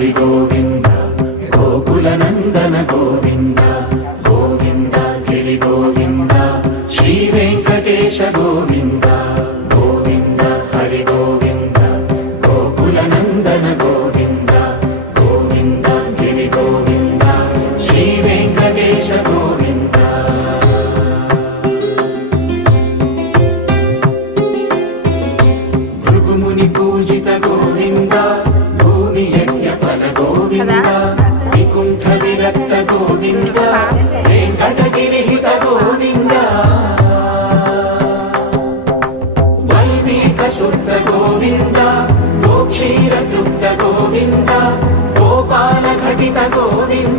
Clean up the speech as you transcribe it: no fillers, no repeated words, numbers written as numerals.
హరి గోవింద గోకుల నందన గోవింద గోవింద గిరి గోవింద శ్రీ వెంకటేశ గోవింద గోవింద హరి గోవింద గోకుల నందన గోవింద గోవింద గిరి గోవింద శ్రీ వెంకటేశ గోవింద భృగుముని పూజిత గోవింద భూమి యజ్ఞ ఫల గోవింద వికుంఠ విరక్త గోవింద వెంకటగిరిహిత గోవింద వైమీక శుద్ధ గోవింద గోక్షీర తృప్త గోవింద గోపాల ఘటిత గోవింద